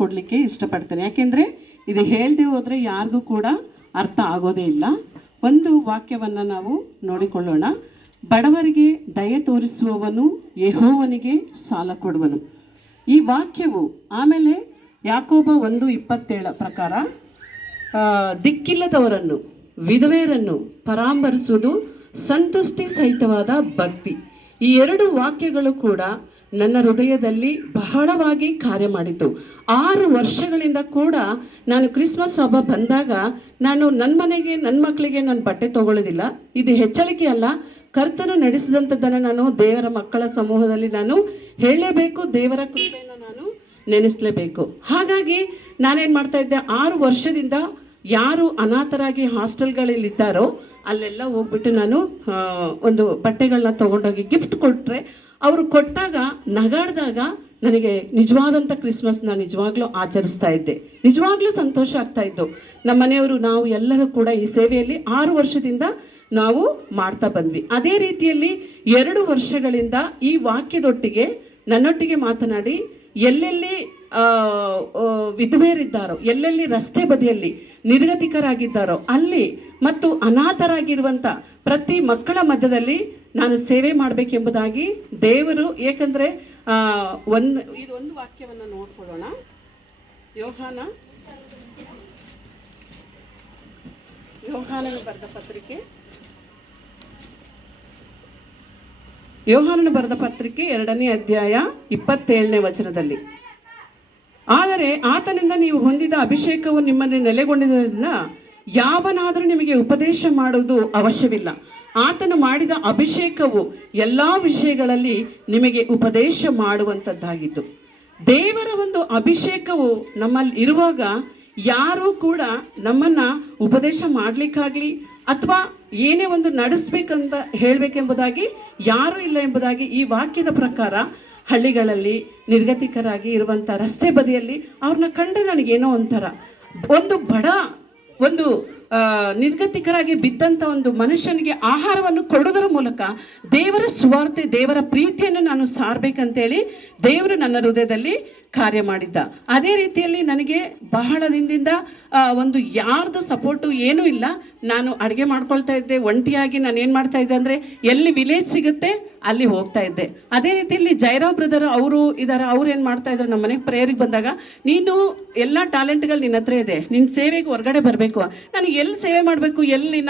ಕೊಡಲಿಕ್ಕೆ ಇಷ್ಟಪಡ್ತೇನೆ. ಯಾಕೆಂದರೆ ಇದು ಹೇಳದೆ ಹೋದರೆ ಯಾರಿಗೂ ಕೂಡ ಅರ್ಥ ಆಗೋದೇ ಇಲ್ಲ. ಒಂದು ವಾಕ್ಯವನ್ನು ನಾವು ನೋಡಿಕೊಳ್ಳೋಣ. ಬಡವರಿಗೆ ದಯೆ ತೋರಿಸುವವನು ಯೆಹೋವನಿಗೆ ಸಾಲ ಕೊಡುವನು. ಈ ವಾಕ್ಯವು ಆಮೇಲೆ ಯಾಕೋಬ 1:27 ಪ್ರಕಾರ ದಿಕ್ಕಿಲ್ಲದವರನ್ನು ವಿಧವೆಯರನ್ನು ಪರಾಮರಿಸುವುದು ಸಂತುಷ್ಟಿ ಸಹಿತವಾದ ಭಕ್ತಿ. ಈ ಎರಡು ವಾಕ್ಯಗಳು ಕೂಡ ನನ್ನ ಹೃದಯದಲ್ಲಿ ಬಹಳವಾಗಿ ಕಾರ್ಯ ಮಾಡಿತು. 6 ವರ್ಷಗಳಿಂದ ಕೂಡ ನಾನು ಕ್ರಿಸ್ಮಸ್ ಹಬ್ಬ ಬಂದಾಗ ನಾನು ನನ್ನ ಮನೆಗೆ ನನ್ನ ಮಕ್ಕಳಿಗೆ ನಾನು ಬಟ್ಟೆ ತೊಗೊಳ್ಳೋದಿಲ್ಲ. ಇದು ಹೆಚ್ಚಳಿಕೆ ಅಲ್ಲ, ಕರ್ತನು ನಡೆಸಿದಂಥದ್ದನ್ನು ನಾನು ದೇವರ ಮಕ್ಕಳ ಸಮೂಹದಲ್ಲಿ ನಾನು ಹೇಳಲೇಬೇಕು. ದೇವರ ಕೃಪೆಯನ್ನು ನಾನು ನೆನೆಸಲೇಬೇಕು. ಹಾಗಾಗಿ ನಾನೇನು ಮಾಡ್ತಾ ಇದ್ದೆ, 6 ವರ್ಷದಿಂದ ಯಾರು ಅನಾಥರಾಗಿ ಹಾಸ್ಟೆಲ್ಗಳಲ್ಲಿದ್ದಾರೋ ಅಲ್ಲೆಲ್ಲ ಹೋಗ್ಬಿಟ್ಟು ನಾನು ಒಂದು ಬಟ್ಟೆಗಳನ್ನ ತೊಗೊಂಡೋಗಿ ಗಿಫ್ಟ್ ಕೊಟ್ಟರೆ ಅವರು ಕೊಟ್ಟಾಗ ನಗಾಡಿದಾಗ ನನಗೆ ನಿಜವಾದಂಥ ಕ್ರಿಸ್ಮಸ್ನ ನಿಜವಾಗ್ಲೂ ಆಚರಿಸ್ತಾ ಇದ್ದೆ. ನಿಜವಾಗ್ಲೂ ಸಂತೋಷ ಆಗ್ತಾ ಇತ್ತು. ನಮ್ಮ ಮನೆಯವರು ನಾವು ಎಲ್ಲರೂ ಕೂಡ ಈ ಸೇವೆಯಲ್ಲಿ 6 ವರ್ಷದಿಂದ ನಾವು ಮಾಡ್ತಾ ಬಂದ್ವಿ. ಅದೇ ರೀತಿಯಲ್ಲಿ 2 ವರ್ಷಗಳಿಂದ ಈ ವಾಕ್ಯದೊಟ್ಟಿಗೆ ನನ್ನೊಟ್ಟಿಗೆ ಮಾತನಾಡಿ ಎಲ್ಲೆಲ್ಲಿ ವಿಧವೆಯರಿದ್ದಾರೋ, ಎಲ್ಲೆಲ್ಲಿ ರಸ್ತೆ ಬದಿಯಲ್ಲಿ ನಿರ್ಗತಿಕರಾಗಿದ್ದಾರೋ ಅಲ್ಲಿ ಮತ್ತು ಅನಾಥರಾಗಿರುವಂಥ ಪ್ರತಿ ಮಕ್ಕಳ ಮಧ್ಯದಲ್ಲಿ ನಾನು ಸೇವೆ ಮಾಡಬೇಕೆಂಬುದಾಗಿ ದೇವರು, ಏಕೆಂದರೆ ಇದೊಂದು ವಾಕ್ಯವನ್ನು ನೋಡ್ಕೊಳ್ಳೋಣ. ಯೋಹಾನನ ಬರೆದ ಪತ್ರಿಕೆ 2ನೇ ಅಧ್ಯಾಯ 27ನೇ ವಚನದಲ್ಲಿ, ಆದರೆ ಆತನಿಂದ ನೀವು ಹೊಂದಿದ ಅಭಿಷೇಕವು ನಿಮ್ಮಲ್ಲಿ ನೆಲೆಗೊಂಡಿದ್ದರಿಂದ ಯಾವನಾದರೂ ನಿಮಗೆ ಉಪದೇಶ ಮಾಡುವುದು ಅವಶ್ಯವಿಲ್ಲ. ಆತನು ಮಾಡಿದ ಅಭಿಷೇಕವು ಎಲ್ಲ ವಿಷಯಗಳಲ್ಲಿ ನಿಮಗೆ ಉಪದೇಶ ಮಾಡುವಂಥದ್ದಾಗಿತ್ತು. ದೇವರ ಒಂದು ಅಭಿಷೇಕವು ನಮ್ಮಲ್ಲಿ ಇರುವಾಗ ಯಾರೂ ಕೂಡ ನಮ್ಮನ್ನು ಉಪದೇಶ ಮಾಡಲಿಕ್ಕಾಗಲಿ ಅಥವಾ ಏನೇ ಒಂದು ನಡೆಸಬೇಕಂತ ಹೇಳಬೇಕೆಂಬುದಾಗಿ ಯಾರೂ ಇಲ್ಲ ಎಂಬುದಾಗಿ ಈ ವಾಕ್ಯದ ಪ್ರಕಾರ ಹಳ್ಳಿಗಳಲ್ಲಿ ನಿರ್ಗತಿಕರಾಗಿ ಇರುವಂಥ ರಸ್ತೆ ಬದಿಯಲ್ಲಿ ಅವ್ರನ್ನ ಕಂಡ್ರೆ ನನಗೇನೋ ಒಂಥರ, ಒಂದು ಬಡ ಒಂದು ನಿರ್ಗತಿಕರಾಗಿ ಬಿದ್ದಂಥ ಒಂದು ಮನುಷ್ಯನಿಗೆ ಆಹಾರವನ್ನು ಕೊಡೋದರ ಮೂಲಕ ದೇವರ ಸುವಾರ್ತೆ, ದೇವರ ಪ್ರೀತಿಯನ್ನು ನಾನು ಸಾರಬೇಕಂತೇಳಿ ದೇವರು ನನ್ನ ಹೃದಯದಲ್ಲಿ ಕಾರ್ಯ ಮಾಡಿದ್ದ. ಅದೇ ರೀತಿಯಲ್ಲಿ ನನಗೆ ಬಹಳ ದಿನದಿಂದ ಒಂದು ಯಾರ್ದು ಸಪೋರ್ಟು ಏನೂ ಇಲ್ಲ. ನಾನು ಅಡುಗೆ ಮಾಡ್ಕೊಳ್ತಾ ಇದ್ದೆ ಒಂಟಿಯಾಗಿ. ನಾನು ಏನು ಮಾಡ್ತಾ ಇದ್ದೆ ಅಂದರೆ ಎಲ್ಲಿ ವಿಲೇಜ್ ಸಿಗುತ್ತೆ ಅಲ್ಲಿ ಹೋಗ್ತಾ ಇದ್ದೆ. ಅದೇ ರೀತಿಯಲ್ಲಿ ಜೈರಾವ್ ಬ್ರದರ್ ಅವರು ಇದ್ದಾರೆ. ಅವ್ರು ಏನು ಮಾಡ್ತಾ ಇದ್ರು, ನಮ್ಮ ಮನೆಗೆ ಪ್ರೇಯರಿಗೆ ಬಂದಾಗ ನೀನು ಎಲ್ಲ ಟ್ಯಾಲೆಂಟ್ಗಳು ನಿನ್ನ ಹತ್ರ ಇದೆ, ನಿನ್ನ ಸೇವೆಗೆ ಹೊರಗಡೆ ಬರಬೇಕು. ನಾನು ಎಲ್ಲಿ ಸೇವೆ ಮಾಡಬೇಕು, ಎಲ್ಲಿ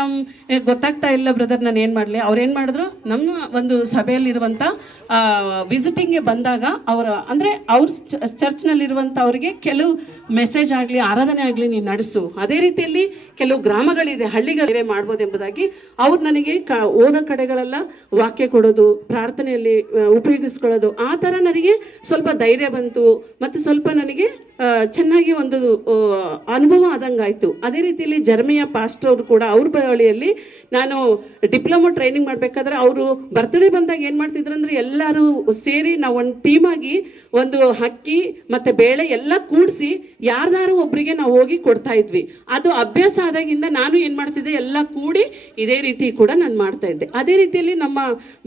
ಗೊತ್ತಾಗ್ತಾ ಇಲ್ಲ ಬ್ರದರ್, ನಾನು ಏನು ಮಾಡಲಿ. ಅವ್ರೇನು ಮಾಡಿದ್ರು, ನಮ್ಮ ಒಂದು ಸಭೆಯಲ್ಲಿರುವಂಥ ವಿಸಿಟಿಂಗ್ಗೆ ಬಂದಾಗ ಅವ್ರ ಚರ್ಚ್ನಲ್ಲಿರುವಂಥ ಅವರಿಗೆ ಕೆಲವು ಮೆಸೇಜ್ ಆಗಲಿ ಆರಾಧನೆ ಆಗಲಿ ನೀನು ನಡೆಸು. ಅದೇ ರೀತಿಯಲ್ಲಿ ಕೆಲವು ಗ್ರಾಮಗಳಿದೆ, ಹಳ್ಳಿಗಳಿವೆ ಮಾಡ್ಬೋದೆಂಬುದಾಗಿ ಅವ್ರು ನನಗೆ ಹೋದ ಕಡೆಗಳೆಲ್ಲ ವಾಕ್ಯ ಕೊಡೋದು, ಪ್ರಾರ್ಥನೆಯಲ್ಲಿ ಉಪಯೋಗಿಸ್ಕೊಳ್ಳೋದು, ಆ ಥರ ನನಗೆ ಸ್ವಲ್ಪ ಧೈರ್ಯ ಬಂತು ಮತ್ತು ಸ್ವಲ್ಪ ನನಗೆ ಚೆನ್ನಾಗಿ ಒಂದು ಅನುಭವ ಆದಂಗಾಯಿತು. ಅದೇ ರೀತಿಯಲ್ಲಿ ಜರ್ಮಿಯಾ ಪಾಸ್ಟರ್ ಅವರು ಕೂಡ ಅವ್ರ ಬಳಿಯಲ್ಲಿ ನಾನು ಡಿಪ್ಲೊಮೊ ಟ್ರೈನಿಂಗ್ ಮಾಡಬೇಕಾದ್ರೆ ಅವರು ಬರ್ತ್ಡೇ ಬಂದಾಗ ಏನು ಮಾಡ್ತಿದ್ರು ಅಂದರೆ ಎಲ್ಲರೂ ಸೇರಿ ನಾವು ಒಂದು ಟೀಮಾಗಿ ಒಂದು ಅಕ್ಕಿ ಮತ್ತು ಬೇಳೆ ಎಲ್ಲ ಕೂಡಿಸಿ ಯಾರ್ದಾರು ಒಬ್ಬರಿಗೆ ನಾವು ಹೋಗಿ ಕೊಡ್ತಾ ಇದ್ವಿ. ಅದು ಅಭ್ಯಾಸ ಆದಾಗಿಂದ ನಾನು ಏನು ಮಾಡ್ತಿದ್ದೆ, ಎಲ್ಲ ಕೂಡಿ ಇದೇ ರೀತಿ ಕೂಡ ನಾನು ಮಾಡ್ತಾ ಇದ್ದೆ. ಅದೇ ರೀತಿಯಲ್ಲಿ ನಮ್ಮ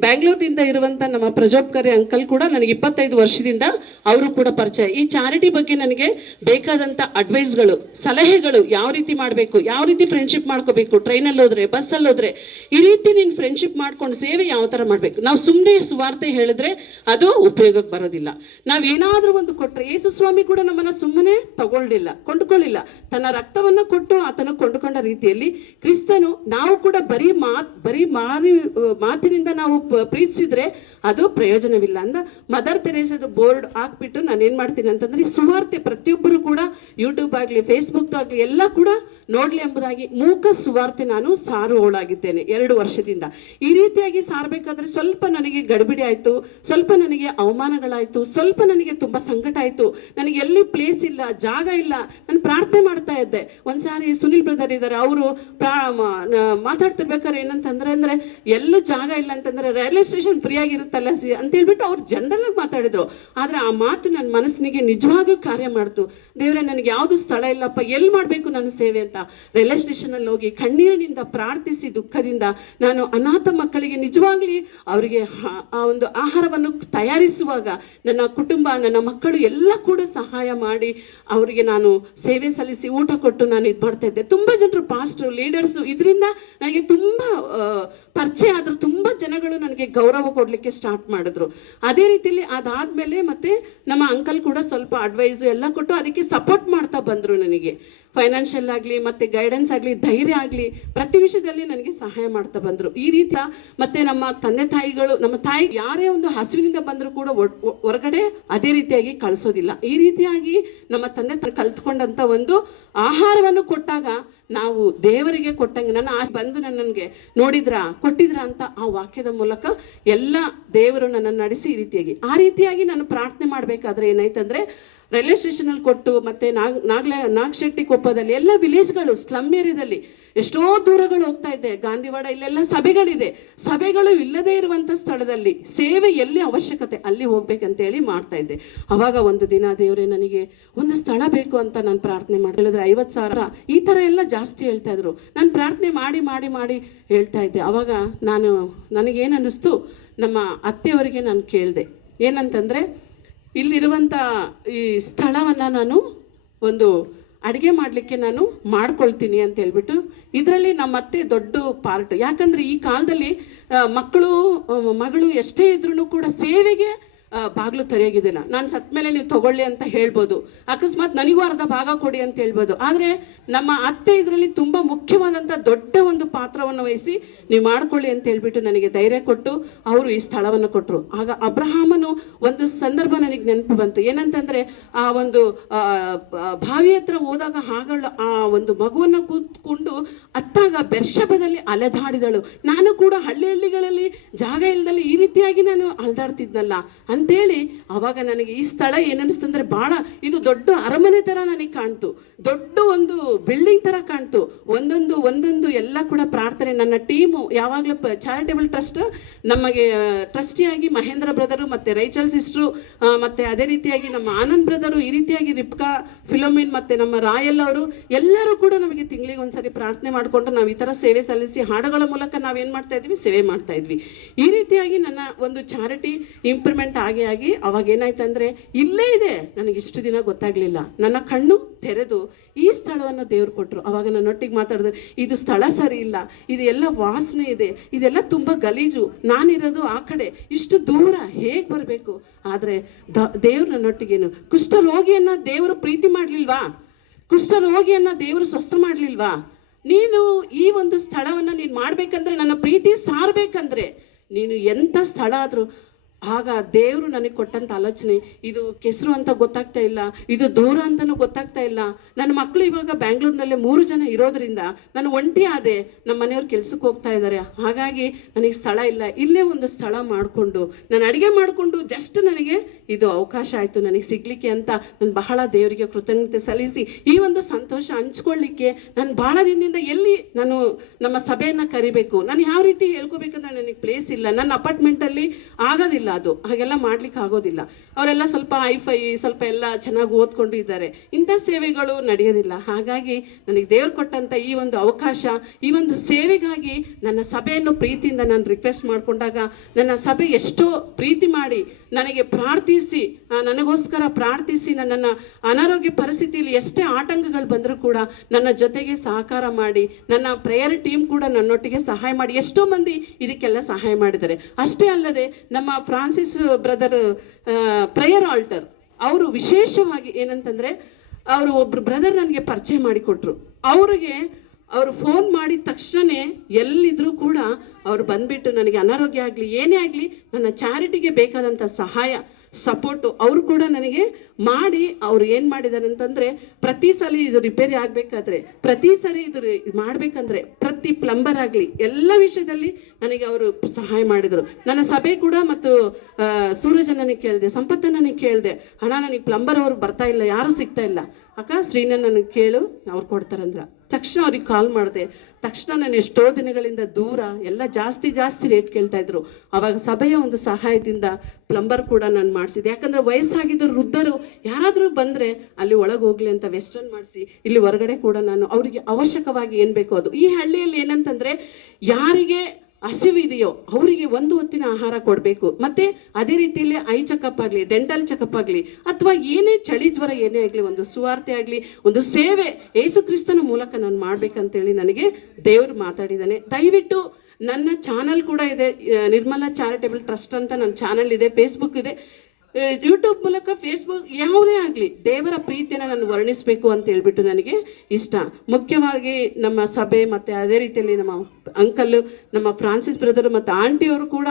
ಬ್ಯಾಂಗ್ಳೂರಿನಿಂದ ಇರುವಂಥ ನಮ್ಮ ಪ್ರಜೋಪ್ಕರಿ ಅಂಕಲ್ ಕೂಡ ನನಗೆ 25 ವರ್ಷದಿಂದ ಅವರು ಕೂಡ ಪರಿಚಯ. ಈ ಚಾರಿಟಿ ಬಗ್ಗೆ ನನಗೆ ಬೇಕಾದಂಥ ಅಡ್ವೈಸ್ಗಳು, ಸಲಹೆಗಳು, ಯಾವ ರೀತಿ ಮಾಡಬೇಕು, ಯಾವ ರೀತಿ ಫ್ರೆಂಡ್ಶಿಪ್ ಮಾಡ್ಕೋಬೇಕು, ಟ್ರೈನಲ್ಲಿ ಹೋದರೆ, ಬಸ್ಸಲ್ಲಿ ಹೋದರೆ, ಈ ರೀತಿ ನೀನು ಫ್ರೆಂಡ್ಶಿಪ್ ಮಾಡ್ಕೊಂಡು ಸೇವೆ ಯಾವ ಥರ ಮಾಡಬೇಕು. ನಾವು ಸುಮ್ಮನೆ ಸುವಾರ್ತೆ ಹೇಳಿದ್ರೆ ಅದು ಉಪಯೋಗಕ್ಕೆ ಬರೋದಿಲ್ಲ. ನಾವೇನಾದರೂ ಒಂದು ಕೊಟ್ಟರೆ, ಯೇಸು ಸ್ವಾಮಿ ಕೂಡ ನಮ್ಮನ್ನು ಸುಮ್ಮನೆ ಕೊಂಡುಕೊಳ್ಳಿಲ್ಲ. ತನ್ನ ರಕ್ತವನ್ನು ಕೊಟ್ಟು ಆತನು ಕೊಂಡುಕೊಂಡ ರೀತಿಯಲ್ಲಿ ಕ್ರಿಸ್ತನು ನಾವು ಕೂಡ ಬರೀ ಮಾತಿನಿಂದ ನಾವು ಪ್ರೀತಿಸಿದ್ರೆ ಅದು ಪ್ರಯೋಜನವಿಲ್ಲ ಅಂದ ಮದರ್ ತೆರೇಸದ ಬೋರ್ಡ್ ಹಾಕ್ಬಿಟ್ಟು ನಾನು ಏನು ಮಾಡ್ತೀನಿ ಅಂತಂದರೆ, ಸುವಾರ್ತೆ ಪ್ರತಿಯೊಬ್ಬರು ಕೂಡ ಯೂಟ್ಯೂಬ್ ಆಗಲಿ ಫೇಸ್ಬುಕ್ ಆಗಲಿ ಎಲ್ಲ ಕೂಡ ನೋಡಲಿ ಎಂಬುದಾಗಿ ಮೂಕ ಸುವಾರ್ತೆ ನಾನು ಸಾರುವವಳಾಗಿದ್ದೇನೆ 2 ವರ್ಷದಿಂದ. ಈ ರೀತಿಯಾಗಿ ಸಾರಬೇಕಾದ್ರೆ ಸ್ವಲ್ಪ ನನಗೆ ಗಡಿಬಿಡಿ ಆಯಿತು, ಸ್ವಲ್ಪ ನನಗೆ ಅವಮಾನಗಳಾಯಿತು, ಸ್ವಲ್ಪ ನನಗೆ ತುಂಬ ಸಂಕಟ ಆಯಿತು. ನನಗೆ ಎಲ್ಲಿ ಪ್ಲೇಸ್ ಇಲ್ಲ, ಜಾಗ ಇಲ್ಲ. ನಾನು ಪ್ರಾರ್ಥನೆ ಮಾಡ್ತಾ ಇದ್ದೆ. ಒಂದ್ಸಾರಿ ಸುನಿಲ್ ಬ್ರದರ್ ಇದ್ದಾರೆ, ಅವರು ಮಾತಾಡ್ತಿರ್ಬೇಕಾದ್ರೆ ಏನಂತಂದ್ರೆ ಎಲ್ಲೂ ಜಾಗ ಇಲ್ಲ ಅಂತಂದರೆ ರೈಲ್ವೆ ಸ್ಟೇಷನ್ ಫ್ರೀ ಆಗಿರುತ್ತಲ್ಲ ಅಂತ ಹೇಳ್ಬಿಟ್ಟು ಅವ್ರು ಜನರಲ್ ಆಗಿ ಮಾತಾಡಿದ್ರು. ಆದರೆ ಆ ಮಾತು ನನ್ನ ಮನಸ್ಸಿನಿಗೆ ನಿಜವಾಗೂ ಕಾರ್ಯ ಮಾಡ್ತು. ದೇವರೇ, ನನಗೆ ಯಾವುದು ಸ್ಥಳ ಇಲ್ಲಪ್ಪ, ಎಲ್ಲಿ ಮಾಡಬೇಕು ನನ್ನ ಸೇವೆ ಅಂತ ರೈಲ್ವೆ ಸ್ಟೇಷನಲ್ಲಿ ಹೋಗಿ ಕಣ್ಣೀರಿನಿಂದ ಪ್ರಾರ್ಥಿಸಿ ಭಾವಿಸಿ ದುಃಖದಿಂದ ನಾನು ಅನಾಥ ಮಕ್ಕಳಿಗೆ ನಿಜವಾಗ್ಲಿ ಅವರಿಗೆ ಆ ಒಂದು ಆಹಾರವನ್ನು ತಯಾರಿಸುವಾಗ ನನ್ನ ಕುಟುಂಬ, ನನ್ನ ಮಕ್ಕಳು ಎಲ್ಲ ಕೂಡ ಸಹಾಯ ಮಾಡಿ ಅವರಿಗೆ ನಾನು ಸೇವೆ ಸಲ್ಲಿಸಿ ಊಟ ಕೊಟ್ಟು ನಾನು ಇದು ಮಾಡ್ತಾ ಇದ್ದೆ. ತುಂಬ ಜನರು ಪಾಸ್ಟ್ರು, ಲೀಡರ್ಸು ಇದರಿಂದ ನನಗೆ ತುಂಬ ಪರಿಚಯ ಆದರು. ತುಂಬ ಜನಗಳು ನನಗೆ ಗೌರವ ಕೊಡಲಿಕ್ಕೆ ಸ್ಟಾರ್ಟ್ ಮಾಡಿದ್ರು. ಅದೇ ರೀತಿಯಲ್ಲಿ ಅದಾದಮೇಲೆ ಮತ್ತೆ ನಮ್ಮ ಅಂಕಲ್ ಕೂಡ ಸ್ವಲ್ಪ ಅಡ್ವೈಸು ಎಲ್ಲ ಕೊಟ್ಟು ಅದಕ್ಕೆ ಸಪೋರ್ಟ್ ಮಾಡ್ತಾ ಬಂದರು. ನನಗೆ ಫೈನಾನ್ಷಿಯಲ್ ಆಗಲಿ ಮತ್ತು ಗೈಡೆನ್ಸ್ ಆಗಲಿ, ಧೈರ್ಯ ಆಗಲಿ, ಪ್ರತಿ ವಿಷಯದಲ್ಲಿ ನನಗೆ ಸಹಾಯ ಮಾಡ್ತಾ ಬಂದರು. ಈ ರೀತಿ ಮತ್ತು ನಮ್ಮ ತಂದೆ ತಾಯಿಗಳು, ನಮ್ಮ ತಾಯಿ ಯಾರೇ ಒಂದು ಹಸುವಿನಿಂದ ಬಂದರೂ ಕೂಡ ಹೊರಗಡೆ ಅದೇ ರೀತಿಯಾಗಿ ಕಳಿಸೋದಿಲ್ಲ. ಈ ರೀತಿಯಾಗಿ ನಮ್ಮ ತಂದೆ ಕಲ್ತ್ಕೊಂಡಂಥ ಒಂದು ಆಹಾರವನ್ನು ಕೊಟ್ಟಾಗ ನಾವು ದೇವರಿಗೆ ಕೊಟ್ಟಂಗೆ ಬಂದು ನನಗೆ ಕೊಟ್ಟಿದ್ರ ಅಂತ ಆ ವಾಕ್ಯದ ಮೂಲಕ ಎಲ್ಲ ದೇವರು ನನ್ನನ್ನು ನಡೆಸಿ ಈ ರೀತಿಯಾಗಿ ನಾನು ಪ್ರಾರ್ಥನೆ ಮಾಡಬೇಕಾದ್ರೆ ಏನಾಯ್ತಂದರೆ ರೈಲ್ವೆ ಸ್ಟೇಷನಲ್ಲಿ ಕೊಟ್ಟು ಮತ್ತು ನಾಗಶೆಟ್ಟಿ ಕೊಪ್ಪದಲ್ಲಿ ಎಲ್ಲ ವಿಲೇಜ್ಗಳು, ಸ್ಲಮ್ ಏರಿಯಾದಲ್ಲಿ ಎಷ್ಟೋ ದೂರಗಳು ಹೋಗ್ತಾ ಇದ್ದೆ. ಗಾಂಧಿವಾಡ ಇಲ್ಲೆಲ್ಲ ಸಭೆಗಳಿದೆ. ಸಭೆಗಳು ಇಲ್ಲದೇ ಇರುವಂಥ ಸ್ಥಳದಲ್ಲಿ ಸೇವೆ ಎಲ್ಲಿ ಅವಶ್ಯಕತೆ ಅಲ್ಲಿ ಹೋಗ್ಬೇಕಂತೇಳಿ ಮಾಡ್ತಾ ಇದ್ದೆ. ಅವಾಗ ಒಂದು ದಿನ ದೇವರೇ ನನಗೆ ಒಂದು ಸ್ಥಳ ಬೇಕು ಅಂತ ನಾನು ಪ್ರಾರ್ಥನೆ ಮಾಡಿ ಹೇಳಿದ್ರೆ 50,000 ಈ ಥರ ಎಲ್ಲ ಜಾಸ್ತಿ ಹೇಳ್ತಾ ಇದ್ರು. ನಾನು ಪ್ರಾರ್ಥನೆ ಮಾಡಿ ಮಾಡಿ ಮಾಡಿ ಹೇಳ್ತಾ ಇದ್ದೆ. ಅವಾಗ ನನಗೇನು ಅನ್ನಿಸ್ತು, ನಮ್ಮ ಅತ್ತೆಯವರಿಗೆ ನಾನು ಕೇಳಿದೆ ಏನಂತಂದರೆ, ಇಲ್ಲಿರುವಂಥ ಈ ಸ್ಥಳವನ್ನು ನಾನು ಒಂದು ಅಡುಗೆ ಮಾಡಲಿಕ್ಕೆ ನಾನು ಮಾಡ್ಕೊಳ್ತೀನಿ ಅಂತ ಹೇಳ್ಬಿಟ್ಟು. ಇದರಲ್ಲಿ ನಮ್ಮ ಅತ್ತೆ ದೊಡ್ಡ ಪಾರ್ಟ್. ಯಾಕಂದರೆ ಈ ಕಾಲದಲ್ಲಿ ಮಗಳು ಎಷ್ಟೇ ಇದ್ರೂ ಕೂಡ ಸೇವೆಗೆ ಬಾಗಿಲು ತೆರೆಯೋಗಿದ್ದಿಲ್ಲ. ನಾನು ಸತ್ತ ಮೇಲೆ ನೀವು ತಗೊಳ್ಳಿ ಅಂತ ಹೇಳ್ಬೋದು, ಅಕಸ್ಮಾತ್ ನನಗೂ ಅರ್ಧ ಭಾಗ ಕೊಡಿ ಅಂತ ಹೇಳ್ಬೋದು. ಆದರೆ ನಮ್ಮ ಅತ್ತೆ ಇದರಲ್ಲಿ ತುಂಬ ಮುಖ್ಯವಾದಂಥ ದೊಡ್ಡ ಒಂದು ಪಾತ್ರವನ್ನು ವಹಿಸಿ ನೀವು ಮಾಡ್ಕೊಳ್ಳಿ ಅಂತ ಹೇಳ್ಬಿಟ್ಟು ನನಗೆ ಧೈರ್ಯ ಕೊಟ್ಟು ಅವರು ಈ ಸ್ಥಳವನ್ನು ಕೊಟ್ಟರು. ಆಗ ಅಬ್ರಹಾಮನು ಒಂದು ಸಂದರ್ಭ ನನಗೆ ನೆನಪು ಬಂತು. ಏನಂತಂದರೆ, ಆ ಒಂದು ಬಾವಿ ಹತ್ರ ಹೋದಾಗ ಆ ಒಂದು ಮಗುವನ್ನು ಕೂತ್ಕೊಂಡು ಅತ್ತಾಗ ಬೆರ್ಷಬದಲ್ಲಿ ಅಲೆದಾಡಿದಳು. ನಾನು ಕೂಡ ಹಳ್ಳಿಗಳಲ್ಲಿ ಜಾಗ ಇಲ್ಲದಲ್ಲಿ ಈ ರೀತಿಯಾಗಿ ನಾನು ಅಲೆದಾಡ್ತಿದ್ನಲ್ಲ ಅಂತೇಳಿ ಅವಾಗ ನನಗೆ ಈ ಸ್ಥಳ ಏನನ್ನಿಸ್ತಂದ್ರೆ, ಭಾಳ ಇದು ದೊಡ್ಡ ಅರಮನೆ ಥರ ನನಗೆ ಕಾಣ್ತು, ದೊಡ್ಡ ಒಂದು ಬಿಲ್ಡಿಂಗ್ ಥರ ಕಾಣ್ತು. ಒಂದೊಂದು ಎಲ್ಲ ಕೂಡ ಪ್ರಾರ್ಥನೆ. ನನ್ನ ಟೀಮು ಯಾವಾಗಲೂ ಚಾರಿಟೇಬಲ್ ಟ್ರಸ್ಟ್ ನಮಗೆ ಟ್ರಸ್ಟಿಯಾಗಿ ಮಹೇಂದ್ರ ಬ್ರದರು ಮತ್ತು ರೈಚಲ್ ಸಿಸ್ಟ್ರು ಮತ್ತು ಅದೇ ರೀತಿಯಾಗಿ ನಮ್ಮ ಆನಂದ್ ಬ್ರದರು, ಈ ರೀತಿಯಾಗಿ ರಿಪ್ಕಾ, ಫಿಲೋಮಿನ್ ಮತ್ತು ನಮ್ಮ ರಾಯಲ್ ಅವರು ಎಲ್ಲರೂ ಕೂಡ ನಮಗೆ ತಿಂಗಳಿಗೆ ಒಂದ್ಸರಿ ಪ್ರಾರ್ಥನೆ ಮಾಡಿಕೊಂಡು ನಾವು ಈ ಥರ ಸೇವೆ ಸಲ್ಲಿಸಿ ಹಾಡುಗಳ ಮೂಲಕ ನಾವೇನು ಮಾಡ್ತಾ ಇದ್ವಿ, ಸೇವೆ ಮಾಡ್ತಾ ಇದ್ವಿ. ಈ ರೀತಿಯಾಗಿ ನನ್ನ ಒಂದು ಚಾರಿಟಿ ಇಂಪ್ರೂವ್ಮೆಂಟ್ ಆಗಿ ಅವಾಗ ಏನಾಯ್ತಂದರೆ, ಇಲ್ಲೇ ಇದೆ, ನನಗೆ ಇಷ್ಟು ದಿನ ಗೊತ್ತಾಗಲಿಲ್ಲ. ನನ್ನ ಕಣ್ಣು ತೆರೆದು ಈ ಸ್ಥಳವನ್ನು ದೇವ್ರು ಕೊಟ್ಟರು. ಅವಾಗ ನನ್ನೊಟ್ಟಿಗೆ ಮಾತಾಡಿದ್ರೆ, ಇದು ಸ್ಥಳ ಸರಿ ಇಲ್ಲ, ಇದು ಎಲ್ಲ ವಾಸನೆ ಇದೆ, ಇದೆಲ್ಲ ತುಂಬ ಗಲೀಜು, ನಾನಿರೋದು ಆ ಕಡೆ, ಇಷ್ಟು ದೂರ ಹೇಗೆ ಬರಬೇಕು? ಆದರೆ ದೇವ್ರು ನನ್ನೊಟ್ಟಿಗೇನು, ಕುಷ್ಠರೋಗಿಯನ್ನು ದೇವರು ಪ್ರೀತಿ ಮಾಡಲಿಲ್ವಾ? ಕುಷ್ಠರೋಗಿಯನ್ನು ದೇವರು ಸ್ವಸ್ಥ ಮಾಡಲಿಲ್ವಾ? ನೀನು ಈ ಒಂದು ಸ್ಥಳವನ್ನು ನೀನು ಮಾಡಬೇಕಂದ್ರೆ, ನನ್ನ ಪ್ರೀತಿ ಸಾರಬೇಕಂದ್ರೆ ನೀನು ಎಂಥ ಸ್ಥಳ ಆದರೂ, ಆಗ ದೇವರು ನನಗೆ ಕೊಟ್ಟಂಥ ಆಲೋಚನೆ, ಇದು ಕೆಸರು ಅಂತ ಗೊತ್ತಾಗ್ತಾ ಇಲ್ಲ, ಇದು ದೂರ ಅಂತಲೂ ಗೊತ್ತಾಗ್ತಾ ಇಲ್ಲ. ನನ್ನ ಮಕ್ಕಳು ಇವಾಗ ಬ್ಯಾಂಗ್ಳೂರಿನಲ್ಲೇ 3 ಜನ ಇರೋದ್ರಿಂದ ನಾನು ಒಂಟಿ ಆದೆ, ನಮ್ಮ ಮನೆಯವ್ರು ಕೆಲ್ಸಕ್ಕೆ ಹೋಗ್ತಾ ಇದ್ದಾರೆ. ಹಾಗಾಗಿ ನನಗೆ ಸ್ಥಳ ಇಲ್ಲ. ಇಲ್ಲೇ ಒಂದು ಸ್ಥಳ ಮಾಡಿಕೊಂಡು ನಾನು ಅಡುಗೆ ಮಾಡಿಕೊಂಡು ಜಸ್ಟ್ ನನಗೆ ಇದು ಅವಕಾಶ ಆಯಿತು ನನಗೆ ಸಿಗಲಿಕ್ಕೆ ಅಂತ ನಾನು ಬಹಳ ದೇವರಿಗೆ ಕೃತಜ್ಞತೆ ಸಲ್ಲಿಸಿ ಈ ಒಂದು ಸಂತೋಷ ಹಂಚ್ಕೊಳ್ಳಿಕ್ಕೆ ನಾನು ಭಾಳ ದಿನದಿಂದ ಎಲ್ಲಿ ನಾನು ನಮ್ಮ ಸಭೆಯನ್ನು ಕರಿಬೇಕು, ನಾನು ಯಾವ ರೀತಿ ಹೇಳ್ಕೋಬೇಕಂದ್ರೆ ನನಗೆ ಪ್ಲೇಸ್ ಇಲ್ಲ. ನನ್ನ ಅಪಾರ್ಟ್ಮೆಂಟಲ್ಲಿ ಆಗೋದಿಲ್ಲ, ಅದು ಹಾಗೆಲ್ಲ ಮಾಡ್ಲಿಕ್ಕೆ ಆಗೋದಿಲ್ಲ. ಅವರೆಲ್ಲ ಸ್ವಲ್ಪ ಹೈಫೈ, ಸ್ವಲ್ಪ ಎಲ್ಲ ಚೆನ್ನಾಗಿ ಓದ್ಕೊಂಡು ಇದ್ದಾರೆ. ಇಂಥ ಸೇವೆಗಳು ನಡೆಯೋದಿಲ್ಲ. ಹಾಗಾಗಿ ನನಗೆ ದೇವ್ರು ಕೊಟ್ಟಂಥ ಈ ಒಂದು ಅವಕಾಶ, ಈ ಒಂದು ಸೇವೆಗಾಗಿ ನನ್ನ ಸಭೆಯನ್ನು ಪ್ರೀತಿಯಿಂದ ನಾನು ರಿಕ್ವೆಸ್ಟ್ ಮಾಡಿಕೊಂಡಾಗ ನನ್ನ ಸಭೆ ಎಷ್ಟೋ ಪ್ರೀತಿ ಮಾಡಿ ನನಗೆ ಪ್ರಾರ್ಥಿಸಿ, ನನಗೋಸ್ಕರ ಪ್ರಾರ್ಥಿಸಿ, ನನ್ನನ್ನು ಅನಾರೋಗ್ಯ ಪರಿಸ್ಥಿತಿಯಲ್ಲಿ ಎಷ್ಟೇ ಆತಂಕಗಳು ಬಂದರೂ ಕೂಡ ನನ್ನ ಜೊತೆಗೆ ಸಹಕಾರ ಮಾಡಿ, ನನ್ನ ಪ್ರೇಯರ್ ಟೀಮ್ ಕೂಡ ನನ್ನೊಟ್ಟಿಗೆ ಸಹಾಯ ಮಾಡಿ ಎಷ್ಟೋ ಮಂದಿ ಇದಕ್ಕೆಲ್ಲ ಸಹಾಯ ಮಾಡಿದ್ದಾರೆ. ಅಷ್ಟೇ ಅಲ್ಲದೆ ನಮ್ಮ ಫ್ರಾನ್ಸಿಸ್ ಬ್ರದರ್ ಪ್ರೇಯರ್ ಆಲ್ಟರ್ ಅವರು ವಿಶೇಷವಾಗಿ ಏನಂತಂದರೆ, ಅವರು ಒಬ್ಬರು ಬ್ರದರ್ ನನಗೆ ಪರಿಚಯ ಮಾಡಿಕೊಟ್ರು. ಅವರು ಫೋನ್ ಮಾಡಿದ ತಕ್ಷಣ ಎಲ್ಲಿದ್ದರೂ ಕೂಡ ಅವರು ಬಂದುಬಿಟ್ಟು ನನಗೆ ಅನಾರೋಗ್ಯ ಆಗಲಿ ಏನೇ ಆಗಲಿ ನನ್ನ ಚಾರಿಟಿಗೆ ಬೇಕಾದಂಥ ಸಹಾಯ ಸಪೋರ್ಟು ಅವರು ಕೂಡ ನನಗೆ ಮಾಡಿ, ಅವ್ರು ಏನು ಮಾಡಿದ್ದಾರೆ ಅಂತಂದರೆ, ಪ್ರತಿ ಸಲ ಇದು ರಿಪೇರಿ ಆಗಬೇಕಾದ್ರೆ, ಪ್ರತಿ ಸರಿ ಇದು ಮಾಡಬೇಕಂದ್ರೆ, ಪ್ರತಿ ಪ್ಲಂಬರ್ ಆಗಲಿ ಎಲ್ಲ ವಿಷಯದಲ್ಲಿ ನನಗೆ ಅವರು ಸಹಾಯ ಮಾಡಿದರು. ನನ್ನ ಸಭೆ ಕೂಡ ಮತ್ತು ಸೂರಜ ನನಗೆ ಕೇಳಿದೆ, ಸಂಪತ್ತ ನನಗೆ ಕೇಳಿದೆ, ಅಣ್ಣ ನನಗೆ ಪ್ಲಂಬರ್ ಅವರು ಬರ್ತಾ ಇಲ್ಲ, ಯಾರೂ ಸಿಗ್ತಾ ಇಲ್ಲ. ಅಕ್ಕ ಶ್ರೀನ ನನಗೆ ಕೇಳು ಅವ್ರು ಕೊಡ್ತಾರಂದ್ರ. ತಕ್ಷಣ ಅವ್ರಿಗೆ ಕಾಲ್ ಮಾಡಿದೆ. ತಕ್ಷಣ ನಾನು ಎಷ್ಟೋ ದಿನಗಳಿಂದ ದೂರ ಎಲ್ಲ ಜಾಸ್ತಿ ರೇಟ್ ಕೇಳ್ತಾ ಇದ್ರು. ಆವಾಗ ಸಭೆಯ ಒಂದು ಸಹಾಯದಿಂದ ಪ್ಲಂಬರ್ ಕೂಡ ನಾನು ಮಾಡಿಸಿದೆ. ಯಾಕಂದರೆ ವಯಸ್ಸಾಗಿದ್ದರು ವೃದ್ಧರು ಯಾರಾದರೂ ಬಂದರೆ ಅಲ್ಲಿ ಒಳಗೆ ಹೋಗ್ಲಿ ಅಂತ ವೆಸ್ಟರ್ನ್ ಮಾಡಿಸಿ ಇಲ್ಲಿ ಹೊರಗಡೆ ಕೂಡ ನಾನು ಅವರಿಗೆ ಅವಶ್ಯಕವಾಗಿ ಏನು ಬೇಕೋ ಅದು. ಈ ಹಳ್ಳಿಯಲ್ಲಿ ಏನಂತಂದರೆ ಯಾರಿಗೆ ಹಸಿವಿದೆಯೋ ಅವರಿಗೆ ಒಂದು ಹೊತ್ತಿನ ಆಹಾರ ಕೊಡಬೇಕು. ಮತ್ತು ಅದೇ ರೀತಿಯಲ್ಲಿ ಐ ಚೆಕಪ್ ಆಗಲಿ, ಡೆಂಟಲ್ ಚೆಕಪ್ ಆಗಲಿ, ಅಥವಾ ಏನೇ ಚಳಿ ಜ್ವರ ಏನೇ ಆಗಲಿ, ಒಂದು ಸುವಾರ್ತೆ ಆಗಲಿ, ಒಂದು ಸೇವೆ ಯೇಸು ಕ್ರಿಸ್ತನ ಮೂಲಕ ನಾನು ಮಾಡಬೇಕಂತೇಳಿ ನನಗೆ ದೇವರು ಮಾತಾಡಿದ್ದಾನೆ. ದಯವಿಟ್ಟು ನನ್ನ ಚಾನಲ್ ಕೂಡ ಇದೆ, ನಿರ್ಮಲಾ ಚಾರಿಟೇಬಲ್ ಟ್ರಸ್ಟ್ ಅಂತ ನನ್ನ ಚಾನಲ್ ಇದೆ, ಫೇಸ್ಬುಕ್ ಇದೆ, ಯೂಟ್ಯೂಬ್ ಮೂಲಕ ಫೇಸ್ಬುಕ್ ಯಾವುದೇ ಆಗಲಿ ದೇವರ ಪ್ರೀತಿಯನ್ನು ನಾನು ವರ್ಣಿಸಬೇಕು ಅಂತ ಹೇಳ್ಬಿಟ್ಟು ನನಗೆ ಇಷ್ಟ. ಮುಖ್ಯವಾಗಿ ನಮ್ಮ ಸಭೆ ಮತ್ತು ಅದೇ ರೀತಿಯಲ್ಲಿ ನಮ್ಮ ಅಂಕಲ್ಲು, ನಮ್ಮ ಫ್ರಾನ್ಸಿಸ್ ಬ್ರದರು ಮತ್ತು ಆಂಟಿಯವರು ಕೂಡ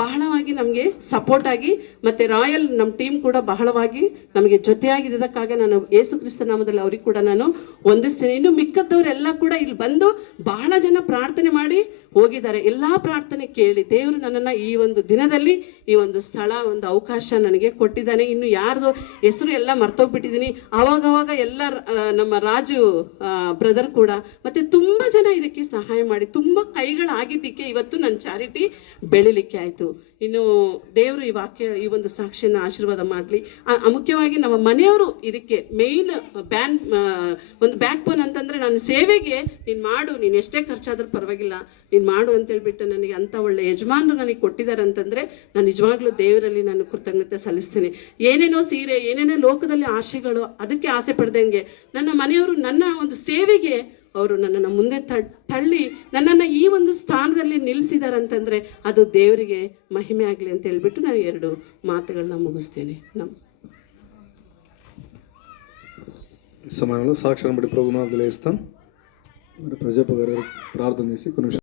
ಬಹಳವಾಗಿ ನಮಗೆ ಸಪೋರ್ಟ್ ಆಗಿ, ಮತ್ತು ರಾಯಲ್ ನಮ್ಮ ಟೀಮ್ ಕೂಡ ಬಹಳವಾಗಿ ನಮಗೆ ಜೊತೆಯಾಗಿದ್ದಕ್ಕಾಗಿ ನಾನು ಯೇಸು ಕ್ರಿಸ್ತ ನಾಮದಲ್ಲಿ ಅವ್ರಿಗೆ ಕೂಡ ನಾನು ವಂದಿಸ್ತೇನೆ. ಇನ್ನು ಮಿಕ್ಕದವರೆಲ್ಲ ಕೂಡ ಇಲ್ಲಿ ಬಂದು ಬಹಳ ಜನ ಪ್ರಾರ್ಥನೆ ಮಾಡಿ ಹೋಗಿದ್ದಾರೆ. ಎಲ್ಲ ಪ್ರಾರ್ಥನೆ ಕೇಳಿ ದೇವರು ನನ್ನನ್ನು ಈ ಒಂದು ದಿನದಲ್ಲಿ ಈ ಒಂದು ಸ್ಥಳ, ಒಂದು ಅವಕಾಶ ನನಗೆ ಕೊಟ್ಟಿದ್ದಾನೆ. ಇನ್ನು ಯಾರ್ದು ಹೆಸರು ಎಲ್ಲ ಮರ್ತೋಗ್ಬಿಟ್ಟಿದ್ದೀನಿ. ಆವಾಗವಾಗ ಎಲ್ಲ ನಮ್ಮ ರಾಜು ಬ್ರದರ್ ಕೂಡ ಮತ್ತು ತುಂಬ ಜನ ಇದಕ್ಕೆ ಸಹಾಯ ಮಾಡಿ ತುಂಬ ಕೈಗಳಾಗಿದ್ದಕ್ಕೆ ಇವತ್ತು ನನ್ನ ಚಾರಿಟಿ ಬೆಳಿಲಿಕ್ಕೆ ಆಯಿತು. ಇನ್ನು ದೇವರು ಈ ವಾಕ್ಯ, ಈ ಒಂದು ಸಾಕ್ಷಿಯನ್ನು ಆಶೀರ್ವಾದ ಮಾಡಲಿ. ಮುಖ್ಯವಾಗಿ ನಮ್ಮ ಮನೆಯವರು ಇದಕ್ಕೆ ಮೇಯ್ನ್ ಒಂದು ಬ್ಯಾಕ್ ಬೋನ್ ಅಂತಂದರೆ, ನಾನು ಸೇವೆಗೆ ನೀನು ಮಾಡು, ನೀನು ಎಷ್ಟೇ ಖರ್ಚಾದರೂ ಪರವಾಗಿಲ್ಲ, ನೀನು ಮಾಡು ಅಂತೇಳ್ಬಿಟ್ಟು ನನಗೆ ಅಂಥ ಒಳ್ಳೆ ಯಜಮಾನರು ನನಗೆ ಕೊಟ್ಟಿದ್ದಾರೆ ಅಂತಂದರೆ ನಾನು ನಿಜವಾಗ್ಲೂ ದೇವರಲ್ಲಿ ನಾನು ಕೃತಜ್ಞತೆ ಸಲ್ಲಿಸ್ತೀನಿ. ಏನೇನೋ ಸೀರೆ, ಏನೇನೋ ಲೋಕದಲ್ಲಿ ಆಸೆಗಳು, ಅದಕ್ಕೆ ಆಸೆ ಪಡ್ದಂಗೆ ನನ್ನ ಮನೆಯವರು ನನ್ನ ಒಂದು ಸೇವೆಗೆ ಅವರು ನನ್ನನ್ನು ಮುಂದೆ ತಳ್ಳಿ ನನ್ನನ್ನು ಈ ಒಂದು ಸ್ಥಾನದಲ್ಲಿ ನಿಲ್ಲಿಸಿದ್ದಾರೆ ಅಂತಂದರೆ ಅದು ದೇವರಿಗೆ ಮಹಿಮೆ ಆಗಲಿ ಅಂತ ಹೇಳ್ಬಿಟ್ಟು ನಾನು 2 ಮಾತುಗಳನ್ನ ಮುಗಿಸ್ತೇನೆ. సమయంలో సాక్షాన్ని బట్టి ప్రభువును ఆశ్రయిస్తాం. మరి ప్రజాపగారు ప్రార్థన చేసి కొన్ని